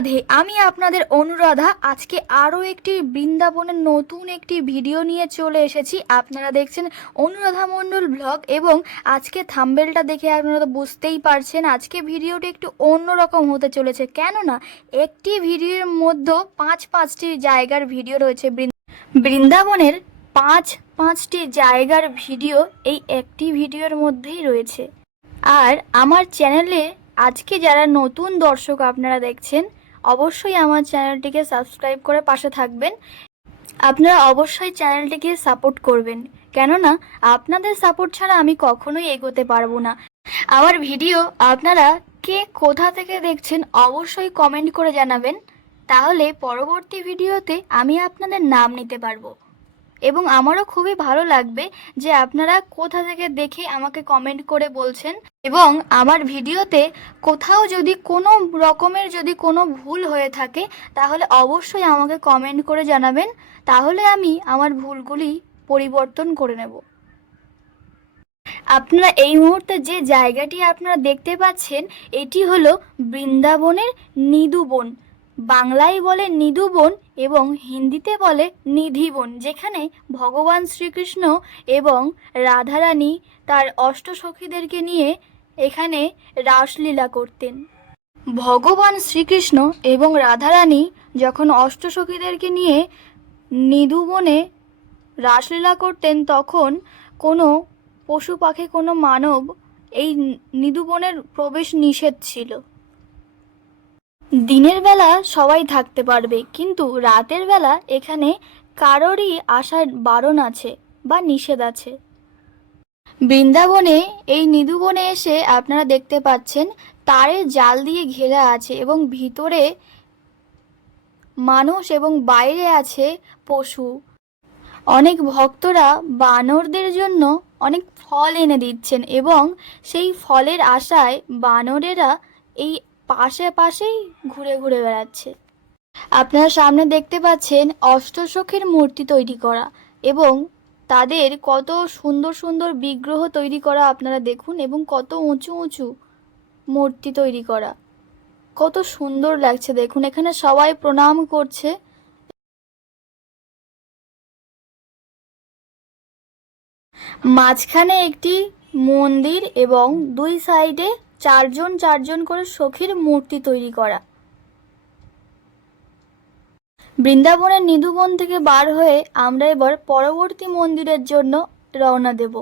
রাধে, আমি আপনাদের অনুরাধা। আজকে আরও একটি বৃন্দাবনের নতুন একটি ভিডিও নিয়ে চলে এসেছি। আপনারা দেখছেন অনুরাধা মণ্ডল ব্লগ এবং আজকে থাম্বনেলটা দেখে আপনারা তো বুঝতেই পারছেন আজকে ভিডিওটি একটু অন্যরকম হতে চলেছে। কেননা একটি ভিডিওর মধ্যে পাঁচটি জায়গার ভিডিও রয়েছে। বৃন্দাবনের পাঁচটি জায়গার ভিডিও এই একটি ভিডিওর মধ্যেই রয়েছে। আর আমার চ্যানেলে আজকে যারা নতুন দর্শক আপনারা দেখছেন, অবশ্যই আমার চ্যানেলটিকে সাবস্ক্রাইব করে পাশে থাকবেন। আপনারা অবশ্যই চ্যানেলটিকে সাপোর্ট করবেন, কেননা আপনাদের সাপোর্ট ছাড়া আমি কখনোই এগোতে পারবো না। আমার ভিডিও আপনারা কে কোথা থেকে দেখছেন অবশ্যই কমেন্ট করে জানাবেন, তাহলে পরবর্তী ভিডিওতে আমি আপনাদের নাম নিতে পারবো। এবং আমারও খুবই ভালো লাগবে যে আপনারা কোথা থেকে দেখে আমাকে কমেন্ট করে বলছেন। এবং আমার ভিডিওতে কোথাও যদি কোনো রকমের যদি কোনো ভুল হয়ে থাকে তাহলে অবশ্যই আমাকে কমেন্ট করে জানাবেন, তাহলে আমি আমার ভুলগুলি পরিবর্তন করে নেব। আপনারা এই মুহূর্তে যে জায়গাটি আপনারা দেখতে পাচ্ছেন এটি হলো বৃন্দাবনের নিধুবন। বাংলায় বলে নিধুবন এবং হিন্দিতে বলে নিধিবন, যেখানে ভগবান শ্রীকৃষ্ণ এবং রাধারানী তার অষ্টসখীদেরকে নিয়ে এখানে রাসলীলা করতেন। ভগবান শ্রীকৃষ্ণ এবং রাধারানী যখন অষ্টসখীদেরকে নিয়ে নিধুবনে রাসলীলা করতেন তখন কোনো পশু পাখি কোনো মানব এই নিধুবনের প্রবেশ নিষেধ ছিল। দিনের বেলা সবাই থাকতে পারবে, কিন্তু রাতের বেলা এখানে কারোরই আসার বারণ আছে বা নিষেধ আছে। বৃন্দাবনে এই নিধুবনে এসে আপনারা দেখতে পাচ্ছেন তারের জাল দিয়ে ঘেরা আছে এবং ভিতরে মানুষ এবং বাইরে আছে পশু। অনেক ভক্তরা বানরদের জন্য অনেক ফল এনে দিচ্ছেন এবং সেই ফলের আশায় বানরেরা এই পাশেই ঘুরে ঘুরে বেড়াচ্ছে। আপনারা সামনে দেখতে পাচ্ছেন অষ্টসখীর মূর্তি তৈরি করা এবং তাদের কত সুন্দর সুন্দর বিগ্রহ তৈরি করা আপনারা দেখুন, এবং কত উঁচু উঁচু মূর্তি তৈরি করা, কত সুন্দর লাগছে দেখুন। এখানে সবাই প্রণাম করছে। মাঝখানে একটি মন্দির এবং দুই সাইডে চারজন করে সখীর মূর্তি তৈরি করা। বৃন্দাবনের নিধুবন থেকে বার হয়ে আমরা এবার পরবর্তী মন্দিরের জন্য রওনা দেব।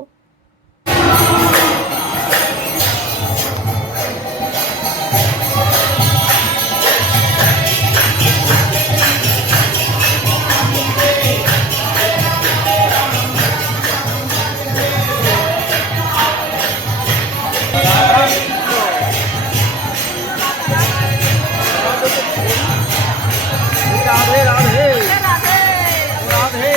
राधे राधे राधे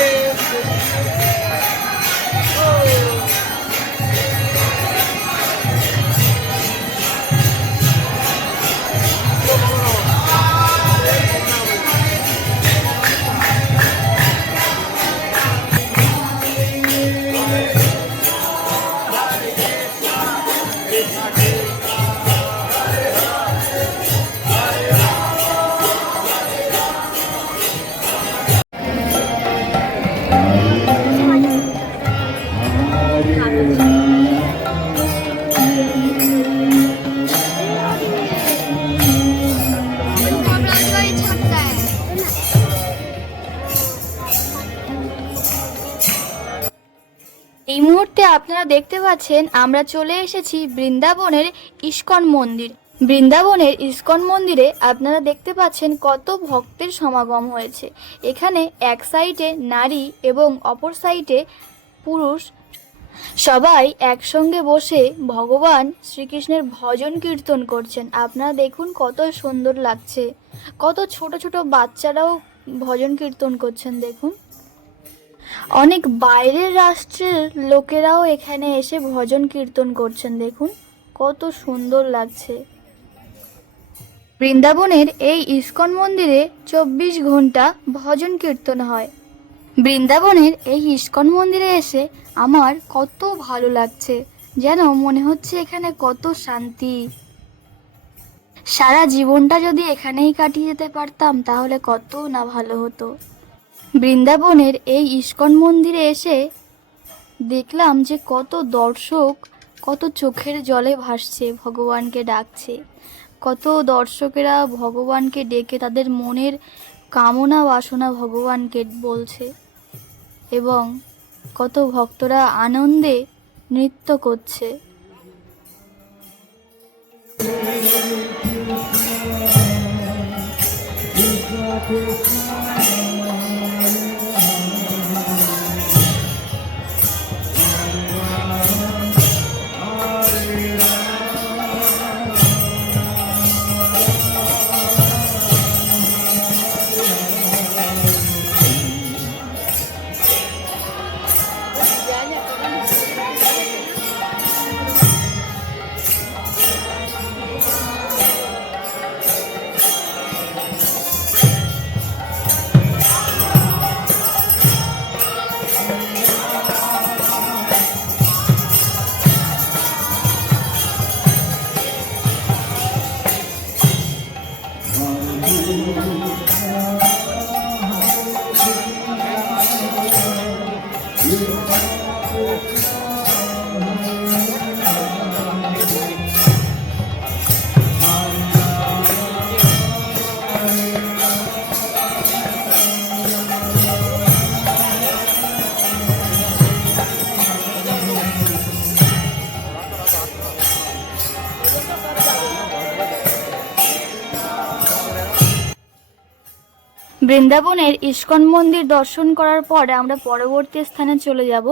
এই মুহূর্তে আপনারা দেখতে পাচ্ছেন আমরা চলে এসেছি বৃন্দাবনের ইস্কন মন্দির। বৃন্দাবনের ইস্কন মন্দিরে আপনারা দেখতে পাচ্ছেন কত ভক্তের সমাগম হয়েছে। এখানে এক সাইডে নারী এবং অপর সাইডে পুরুষ সবাই একসঙ্গে বসে ভগবান শ্রীকৃষ্ণের ভজন কীর্তন করছেন। আপনারা দেখুন কত সুন্দর লাগছে, কত ছোট ছোট বাচ্চারাও ভজন কীর্তন করছেন দেখুন। অনেক বাইরের রাষ্ট্রের লোকেরাও এখানে এসে ভজন কীর্তন করছেন দেখুন, কত সুন্দর লাগছে। বৃন্দাবনের এই ইস্কন মন্দিরে 24 ঘন্টা ভজন কীর্তন হয়। বৃন্দাবনের এই ইস্কন মন্দিরে এসে আমার কত ভালো লাগছে, যেন মনে হচ্ছে এখানে কত শান্তি। সারা জীবনটা যদি এখানেই কাটিয়ে যেতে পারতাম তাহলে কত না ভালো হতো। বৃন্দাবনের এই ইস্কন মন্দিরে এসে দেখলাম যে কত দর্শক কত চোখের জলে ভাসছে, ভগবানকে ডাকছে। কত দর্শকেরা ভগবানকে ডেকে তাদের মনের কামনা বাসনা ভগবানকে বলছে এবং কত ভক্তরা আনন্দে নৃত্য করছে। বৃন্দাবনের ইস্কন মন্দির দর্শন করার পর আমরা পরবর্তী স্থানে চলে যাব।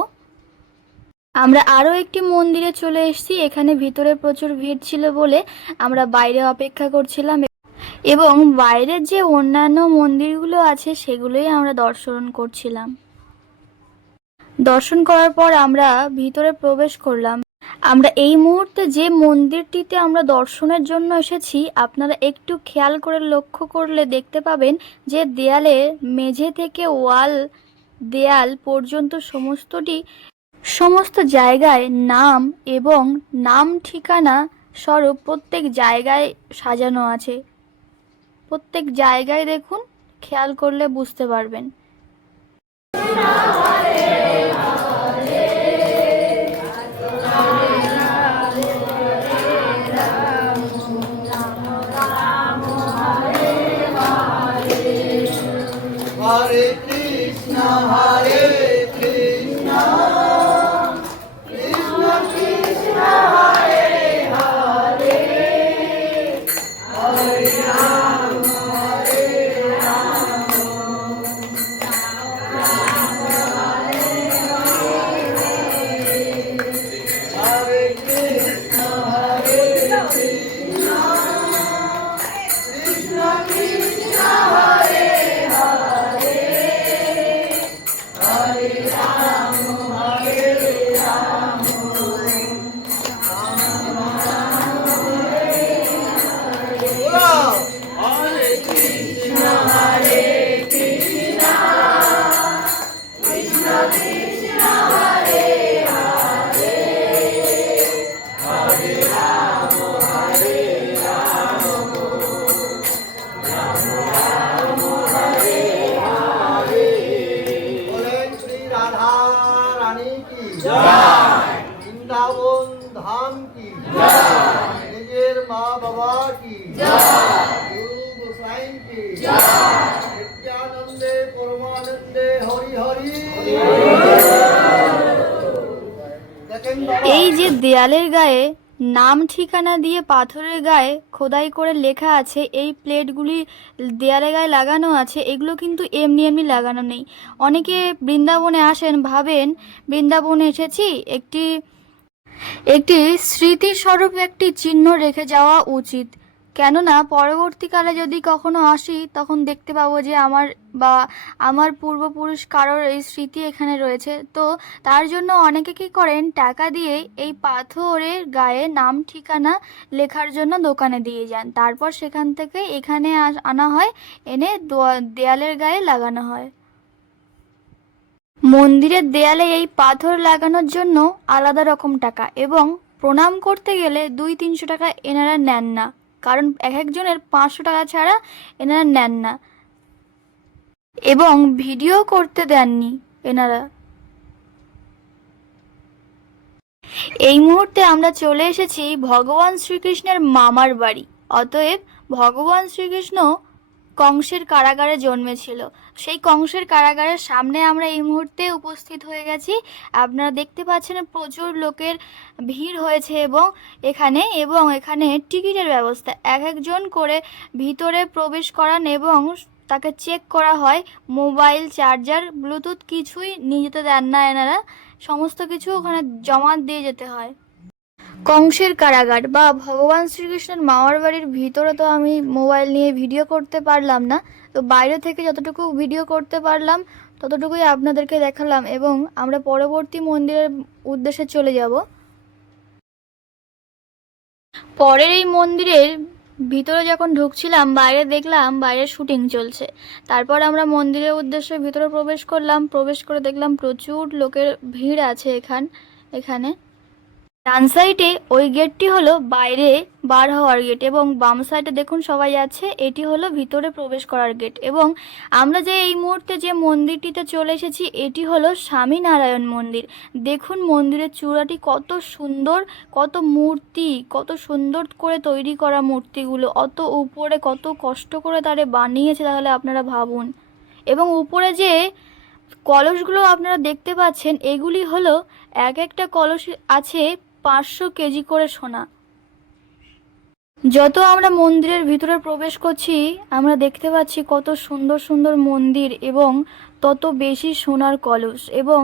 আমরা আরও একটি মন্দিরে চলে এসেছি। এখানে ভিতরে প্রচুর ভিড় ছিল বলে আমরা বাইরে অপেক্ষা করছিলাম এবং বাইরের যে অন্যান্য মন্দিরগুলো আছে সেগুলোই আমরা দর্শন করছিলাম। দর্শন করার পর আমরা ভিতরে প্রবেশ করলাম। আমরা এই মুহূর্তে যে মন্দিরটিতে আমরা দর্শনের জন্য এসেছি, আপনারা একটু খেয়াল করে লক্ষ্য করলে দেখতে পাবেন যে দেয়ালে মেঝে থেকে দেয়াল পর্যন্ত সমস্ত জায়গায় নাম এবং নাম ঠিকানা স্বরূপ প্রত্যেক জায়গায় সাজানো আছে। প্রত্যেক জায়গায় দেখুন, খেয়াল করলে বুঝতে পারবেন। হরে কৃষ্ণ হরে কৃষ্ণ কৃষ্ণ কৃষ্ণ হরে হরে হরে রাম হরে রাম হরে কৃষ্ণ হরে কৃষ্ণ কৃষ্ণ কৃষ্ণ হরে বৃন্দাবন ধাম কি নিজের মা বাবা কি গুরু গোসাই কি নিত্যানন্দে পরমানন্দে হরি হরি। এই যে দেয়ালের গায়ে নাম ঠিকানা দিয়ে পাথরের গায়ে খোদাই করে লেখা আছে, এই প্লেটগুলি দেয়ালের গায়ে লাগানো আছে, এগুলো কিন্তু এমনি এমনি লাগানো নেই। অনেকে বৃন্দাবনে আসেন, ভাবেন বৃন্দাবনে এসেছি, একটি স্মৃতিস্বরূপ একটি চিহ্ন রেখে যাওয়া উচিত। কেননা পরবর্তীকালে যদি কখনো আসি তখন দেখতে পাবো যে আমার পূর্বপুরুষ কারোর এই স্মৃতি এখানে রয়েছে। তো তার জন্য অনেকে কি করেন, টাকা দিয়ে এই পাথরের গায়ে নাম ঠিকানা লেখার জন্য দোকানে দিয়ে যান, তারপর সেখান থেকে এখানে আনা হয়, এনে দেয়ালের গায়ে লাগানো হয়। মন্দিরের দেয়ালে এই পাথর লাগানোর জন্য আলাদা রকম টাকা এবং প্রণাম করতে গেলে 200-300 টাকা এনারা নেন না। কারণ এক একজনের 500 টাকা ছাড়া এনারা নেন না এবং ভিডিও করতে দেননি এনারা। এই মুহূর্তে আমরা চলে এসেছি ভগবান শ্রীকৃষ্ণের মামার বাড়ি। অতএব ভগবান শ্রীকৃষ্ণ কংসের কারাগারে জন্মেছিল, সেই কংসের কারাগারের সামনে আমরা এই মুহূর্তে উপস্থিত হয়ে গেছি। আপনারা দেখতে পাচ্ছেন প্রচুর লোকের ভিড় হয়েছে এবং এখানে টিকিটের ব্যবস্থা, এক একজন করে ভিতরে প্রবেশ করান এবং তাকে চেক করা হয়। মোবাইল, চার্জার, ব্লুটুথ কিছুই নিয়ে যেতে দেন না এনারা, সমস্ত কিছু ওখানে জমা দিয়ে যেতে হয়। কংসের কারাগার বা ভগবান শ্রীকৃষ্ণের মামার বাড়ির ভিতরে তো আমি মোবাইল নিয়ে ভিডিও করতে পারলাম না, তো বাইরে থেকে যতটুকু ভিডিও করতে পারলাম ততটুকুই আপনাদেরকে দেখালাম এবং আমরা পরবর্তী মন্দিরের উদ্দেশ্যে চলে যাব। পরের এই মন্দিরের ভিতরে যখন ঢুকছিলাম বাইরে দেখলাম বাইরে শুটিং চলছে। তারপর আমরা মন্দিরের উদ্দেশ্যে ভিতরে প্রবেশ করলাম, প্রবেশ করে দেখলাম প্রচুর লোকের ভিড় আছে এখানে। ডান সাইডে ওই গেটটি হলো বাইরে বার হওয়ার গেট এবং বাম সাইডে দেখুন সবাই আছে, এটি হলো ভিতরে প্রবেশ করার গেট। এবং আমরা যে এই মুহূর্তে যে মন্দিরটিতে চলে এসেছি এটি হলো স্বামীনারায়ণ মন্দির। দেখুন মন্দিরের চূড়াটি কত সুন্দর, কত মূর্তি, কত সুন্দর করে তৈরি করা মূর্তিগুলো, অত উপরে কত কষ্ট করে তারে বানিয়েছে তাহলে আপনারা ভাবুন। এবং উপরে যে কলসগুলো আপনারা দেখতে পাচ্ছেন এগুলি হলো এক একটা কলস আছে 500 কেজি করে সোনা। যত আমরা মন্দিরের ভিতরে প্রবেশ করছি আমরা দেখতে পাচ্ছি কত সুন্দর সুন্দর মন্দির এবং তত বেশি সোনার কলস, এবং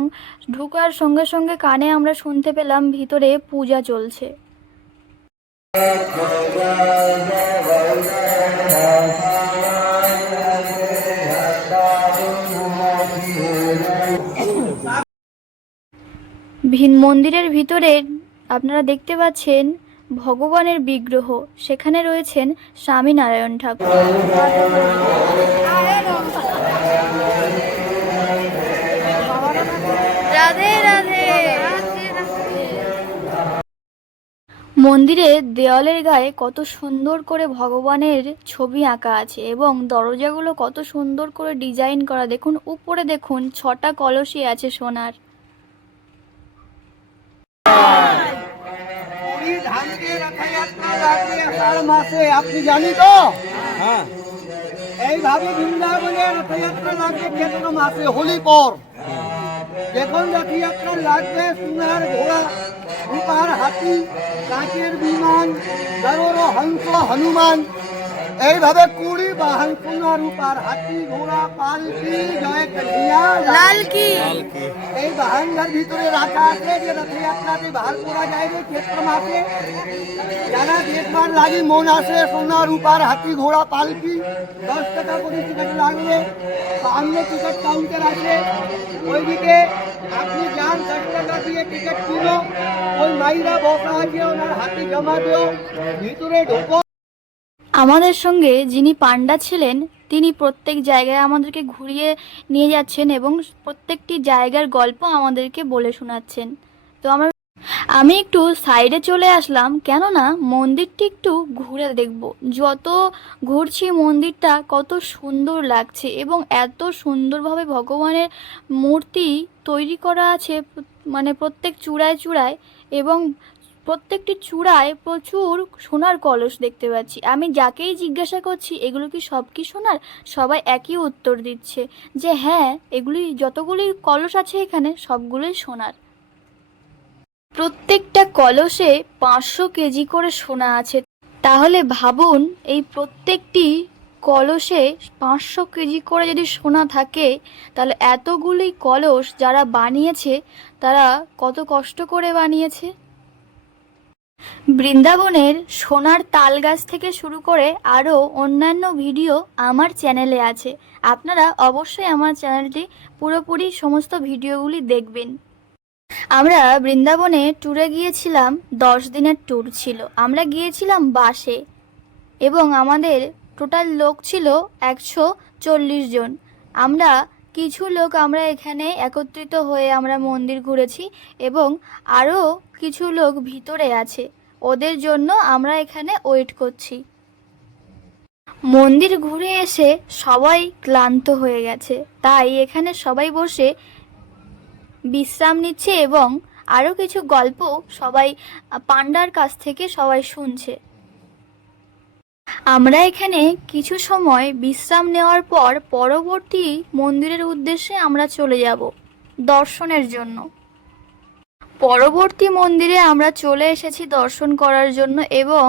ঢোকার সঙ্গে সঙ্গে কানে আমরা শুনতে পেলাম ভিতরে পূজা চলছে। মন্দিরের ভিতরে আপনারা দেখতে পাচ্ছেন ভগবানের বিগ্রহ, সেখানে রয়েছেন স্বামীনারায়ণ ঠাকুর। রাধে রাধে। মন্দিরে দেওয়ালের গায়ে কত সুন্দর করে ভগবানের ছবি আঁকা আছে এবং দরজাগুলো কত সুন্দর করে ডিজাইন করা। দেখুন উপরে দেখুন 6টা কলসই আছে সোনার। আপনি জানি তো? হ্যাঁ, এইভাবে বৃন্দাবনে রথযাত্রা লাগবে ক্ষেত্র মাসে হোলি পর। যখন রথযাত্রা লাগবে সোনার ঘোড়া, রূপার হাতি, কাঁচের বিমান, গরুর হংস, হনুমান, এইভাবে 20 বাহন সোনা রূপার হাতি, ঘোড়া, পালকি, জয় কন্যা, লালকি, এই বাহানটার ভিতরে রাখা আছে যে রথযাত্রাতে বাহার করা যায় রে ক্ষেত্র মাসে। যারা দেখবার লাগে মন আসে সোনা রূপার হাতি, ঘোড়া, পালকি, 10 টাকা করে টিকিট লাগবে। সামনে টিকিট কাউন্টার আছে, ওইদিকে আপনি যান 10 টাকা দিয়ে টিকিট কিনো, ওই মাইরা বসা আছে ওনার হাতি জমা দিও, ভিতরে ঢোকো। আমাদের সঙ্গে যিনি পান্ডা ছিলেন তিনি প্রত্যেক জায়গায় আমাদেরকে ঘুরিয়ে নিয়ে যাচ্ছেন এবং প্রত্যেকটি জায়গার গল্প আমাদেরকে বলে শোনাচ্ছেন। তো আমি একটু সাইডে চলে আসলাম, কেননা মন্দিরটি একটু ঘুরে দেখব। যত ঘুরছি মন্দিরটা কত সুন্দর লাগছে এবং এত সুন্দরভাবে ভগবানের মূর্তি তৈরি করা আছে, মানে প্রত্যেক চূড়ায় চূড়ায়, এবং প্রত্যেকটি চূড়ায় প্রচুর সোনার কলস দেখতে পাচ্ছি। আমি যাকেই জিজ্ঞাসা করছি এগুলো কি সব কি সোনার, সবাই একই উত্তর দিচ্ছে যে হ্যাঁ এগুলি যতগুলি কলস আছে এখানে সবগুলোই সোনার। প্রত্যেকটা কলসে 500 কেজি করে সোনা আছে। তাহলে ভাবুন এই প্রত্যেকটি কলসে 500 কেজি করে যদি সোনা থাকে তাহলে এতগুলি কলস যারা বানিয়েছে তারা কত কষ্ট করে বানিয়েছে। বৃন্দাবনের সোনার তাল গাছ থেকে শুরু করে আরও অন্যান্য ভিডিও আমার চ্যানেলে আছে, আপনারা অবশ্যই আমার চ্যানেলটি পুরোপুরি সমস্ত ভিডিওগুলি দেখবেন। আমরা বৃন্দাবনে ট্যুরে গিয়েছিলাম, 10 দিনের ট্যুর ছিল। আমরা গিয়েছিলাম বাসে এবং আমাদের টোটাল লোক ছিল 140 জন। আমরা কিছু লোক আমরা এখানে একত্রিত হয়ে আমরা মন্দির ঘুরেছি এবং আরও কিছু লোক ভিতরে আছে, ওদের জন্য আমরা এখানে ওয়েট করছি। মন্দির ঘুরে এসে সবাই ক্লান্ত হয়ে গেছে, তাই এখানে সবাই বসে বিশ্রাম নিচ্ছে এবং আরও কিছু গল্প সবাই পান্ডার কাছ থেকে সবাই শুনছে। আমরা এখানে কিছু সময় বিশ্রাম নেওয়ার পর পরবর্তী মন্দিরের উদ্দেশ্যে আমরা চলে যাব দর্শনের জন্য। পরবর্তী মন্দিরে আমরা চলে এসেছি দর্শন করার জন্য এবং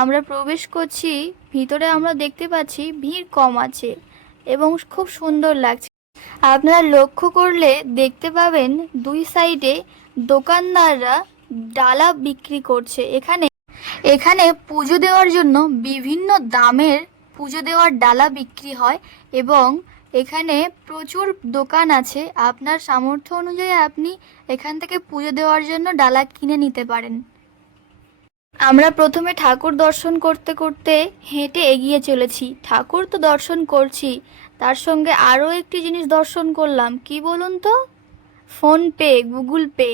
আমরা প্রবেশ করছি। ভিতরে আমরা দেখতে পাচ্ছি ভিড় কম আছে এবং খুব সুন্দর লাগছে। আপনারা লক্ষ্য করলে দেখতে পাবেন দুই সাইডে দোকানদাররা ডালা বিক্রি করছে। এখানে পুজো দেওয়ার জন্য বিভিন্ন দামের পুজো দেওয়ার ডালা বিক্রি হয় এবং এখানে প্রচুর দোকান আছে। আপনার সামর্থ্য অনুযায়ী আপনি এখান থেকে পুজো দেওয়ার জন্য ডালা কিনে নিতে পারেন। আমরা প্রথমে ঠাকুর দর্শন করতে করতে হেঁটে এগিয়ে চলেছি। ঠাকুর তো দর্শন করছি, তার সঙ্গে আরও একটি জিনিস দর্শন করলাম। কি বলুন তো? PhonePe, Google pay.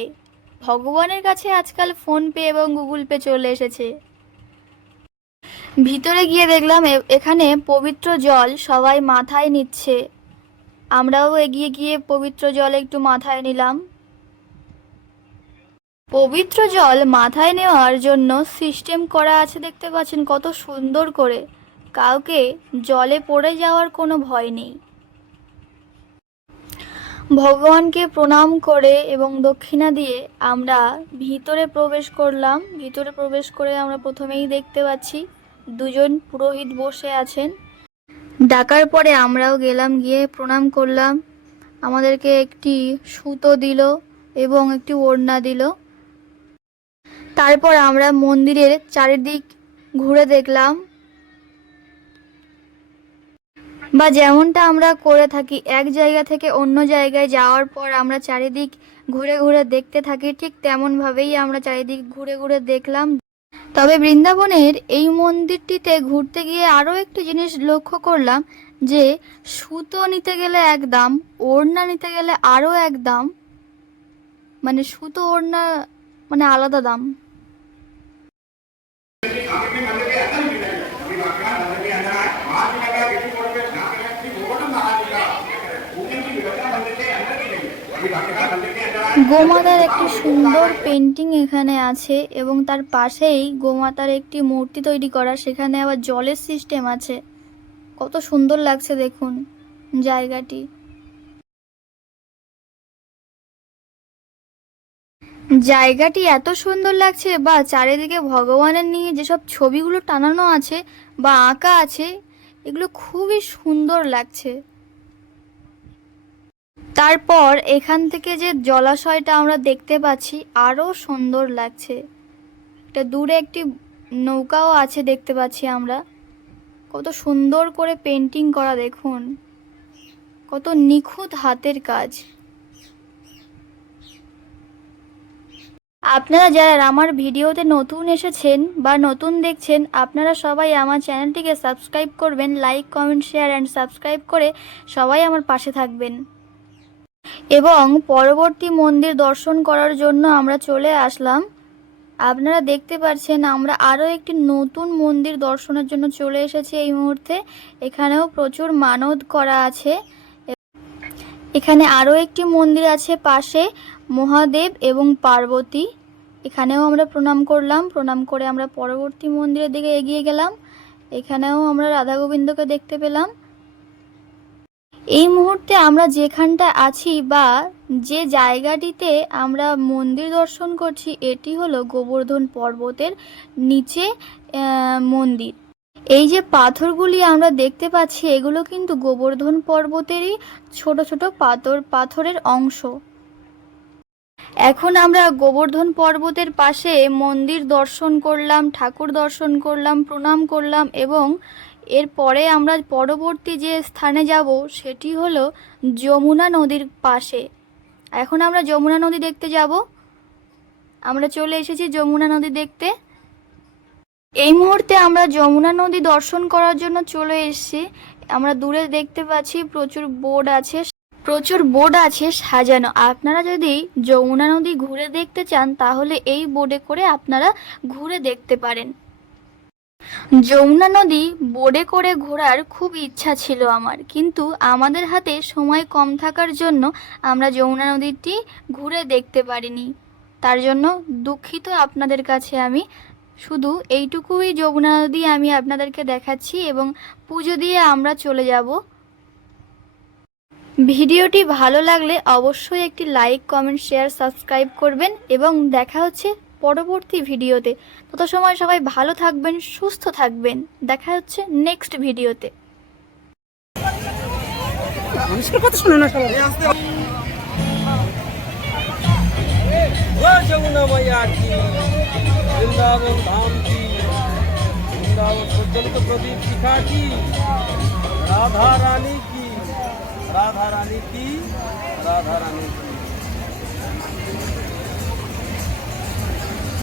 ভগবানের কাছে আজকাল ফোনপে এবং গুগল পে চলে এসেছে। ভিতরে গিয়ে দেখলাম এখানে পবিত্র জল সবাই মাথায় নিচ্ছে। আমরাও এগিয়ে গিয়ে পবিত্র জল একটু মাথায় নিলাম। পবিত্র জল মাথায় নেওয়ার জন্য সিস্টেম করা আছে, দেখতে পাচ্ছেন কত সুন্দর করে। কাউকে জলে পড়ে যাওয়ার কোনো ভয় নেই। ভগবানকে প্রণাম করে এবং দক্ষিণা দিয়ে আমরা ভিতরে প্রবেশ করলাম। ভিতরে প্রবেশ করে আমরা প্রথমেই দেখতে পাচ্ছি দুজন পুরোহিত বসে আছেন। ডাকার পরে আমরাও গেলাম, গিয়ে প্রণাম করলাম। আমাদেরকে একটি সুতো দিল এবং একটি ওড়না দিল। তারপর আমরা মন্দিরের চারিদিক ঘুরে দেখলাম, বা যেমনটা আমরা করে থাকি এক জায়গা থেকে অন্য জায়গায় যাওয়ার পর আমরা চারিদিক ঘুরে ঘুরে দেখতে থাকি, ঠিক তেমনভাবেই আমরা চারিদিক ঘুরে ঘুরে দেখলাম। তবে বৃন্দাবনের এই মন্দিরটিতে ঘুরতে গিয়ে আরও একটি জিনিস লক্ষ্য করলাম যে সুতো নিতে গেলে এক দাম, ওড়না নিতে গেলে আরও এক দাম। মানে সুতো ওড়না মানে আলাদা দাম। গোমাতার একটি সুন্দর পেন্টিং এখানে আছে এবং তার পাশেই গোমাতার একটি মূর্তি তৈরি করা, সেখানে আবার জলের সিস্টেম আছে। কত সুন্দর লাগছে দেখুন জায়গাটি। জায়গাটি এত সুন্দর লাগছে, বা চারিদিকে ভগবানের নিয়ে যেসব ছবিগুলো টানানো আছে বা আঁকা আছে, এগুলো খুবই সুন্দর লাগছে। তারপর এখান থেকে যে জলাশয়টা আমরা দেখতে পাচ্ছি আরও সুন্দর লাগছে। এটা দূরে একটি নৌকাও আছে দেখতে পাচ্ছি আমরা। কত সুন্দর করে পেন্টিং করা দেখুন, কত নিখুঁত হাতের কাজ। আপনারা যারা আমার ভিডিওতে নতুন এসেছেন বা নতুন দেখছেন, আপনারা সবাই আমার চ্যানেলটিকে সাবস্ক্রাইব করবেন। Like, comment, share and subscribe করে সবাই আমার পাশে থাকবেন। এবং পরবর্তী মন্দির দর্শন করার জন্য আমরা চলে আসলাম। আপনারা দেখতে পাচ্ছেন আমরা আরও একটি নতুন মন্দির দর্শনের জন্য চলে এসেছি এই মুহূর্তে। এখানেও প্রচুর মানত করা আছে। এখানে আরও একটি মন্দির আছে পাশে, মহাদেব এবং পার্বতী। এখানেও আমরা প্রণাম করলাম। প্রণাম করে আমরা পরবর্তী মন্দিরের দিকে এগিয়ে গেলাম। এখানেও আমরা রাধা গোবিন্দকে দেখতে পেলাম। এই মুহূর্তে আমরা যেখানটা আছি বা যে জায়গাটিতে আমরা মন্দির দর্শন করছি, এটি হলো গোবর্ধন পর্বতের নিচে মন্দির। এই যে পাথরগুলি আমরা দেখতে পাচ্ছি, এগুলো কিন্তু গোবর্ধন পর্বতেরই ছোট ছোট পাথরের অংশ। এখন আমরা গোবর্ধন পর্বতের পাশে মন্দির দর্শন করলাম, ঠাকুর দর্শন করলাম, প্রণাম করলাম এবং এরপরে আমরা পরবর্তী যে স্থানে যাব সেটি হলো যমুনা নদীর পাশে। এখন আমরা যমুনা নদী দেখতে যাব। আমরা চলে এসেছি যমুনা নদী দেখতে। এই মুহূর্তে আমরা যমুনা নদী দর্শন করার জন্য চলে এসেছি। আমরা দূরে দেখতে পাচ্ছি প্রচুর বোর্ড আছে সাজানো। আপনারা যদি যমুনা নদী ঘুরে দেখতে চান তাহলে এই বোর্ডে করে আপনারা ঘুরে দেখতে পারেন। যমুনা নদী বোটে করে ঘোরার খুব ইচ্ছা ছিল আমার, কিন্তু আমাদের হাতে সময় কম থাকার জন্য আমরা যমুনা নদীটি ঘুরে দেখতে পারিনি। তার জন্য দুঃখিত আপনাদের কাছে আমি। শুধু এইটুকুই যমুনা নদী আমি আপনাদেরকে দেখাচ্ছি এবং পুজো দিয়ে আমরা চলে যাব। ভিডিওটি ভালো লাগলে অবশ্যই একটি লাইক, কমেন্ট, শেয়ার, সাবস্ক্রাইব করবেন এবং দেখা হচ্ছে পরবর্তী ভিডিওতে। তত সময় সবাই ভালো থাকবেন, সুস্থ থাকবেন। দেখা হচ্ছে নেক্সট ভিডিওতে। মানুষের কথা শুনে না সবাই। যমুনা मैया की वृंदावन धाम की वृंदावन प्रज्वलित प्रदीप शिखा की राधा रानी की राधा रानी की राधा रानी की